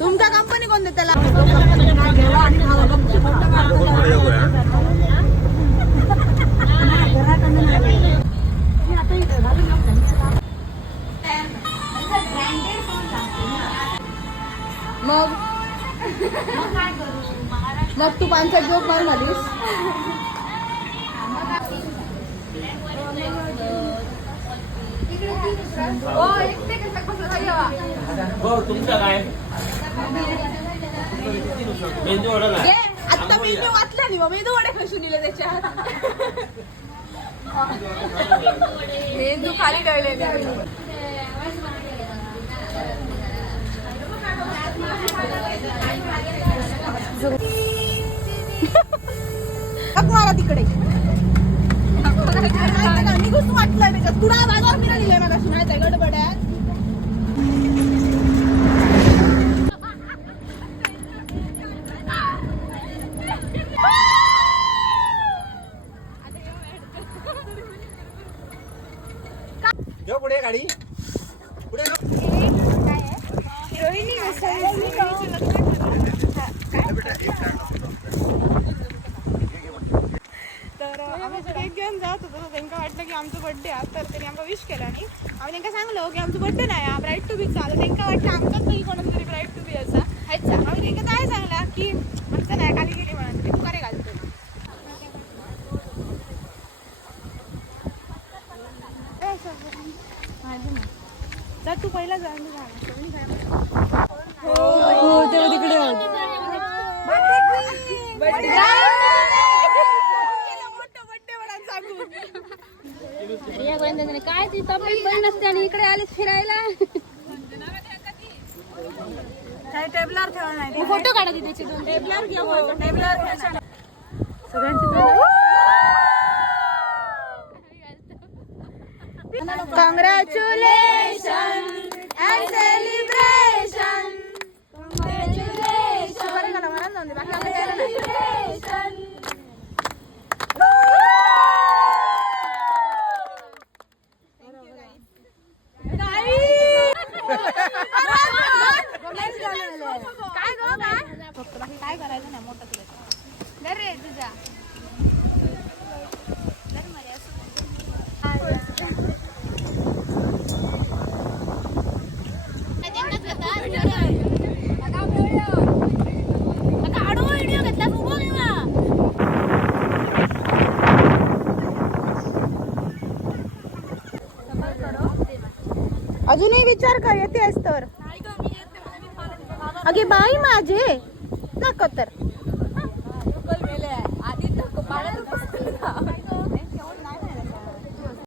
तुमच्या कंपनी कोणते त्याला? मग तू 5 जोक मारून आलीस. तुमचं काय मेंदू वडा आता मेंदू वाचला नाही मग मेंदू वडे कशून दिले त्याच्यात. मेंदू खाली ठेवले. मारा तिकडे निघून वाटलं तुला बाजार मिळा दिलाय मला सुनायचं गडबड्यात. पुढे गाडी पुढे तर आम्ही केक घेऊन जात होतो. त्यांना वाटलं की आमचं बर्थडे आहे तर त्यांनी आम्हाला विश केला आणि आम्ही त्यांना सांगलो की आमचं बर्थडे नाही ब्राईट टू बी चालू. त्यांना वाटलं आमचाच नाही कोणाचा तरी ब्राईट टू बी असा ह्याचा. आम्ही त्यांना काय सांगला की आमचं नाही खाली गेली म्हणून तू काय घालतो. जा तू पहिला जा तिकडे काय ती तब्येत बरी नसते आणि इकडे आलीस फिरायला. टेबलर ठेवा नाही फोटो काढा की त्याचे 2 टेबलर घेऊ टेबलर सगळ्यांची. Congratulations and celebration. Congratulations. काय करायचं नाही मोठं तुला दर रे तुझा दर मर्या अजूनही विचार कर येतेस तर. अगे बाई माझे नको तर आधी पाण्यात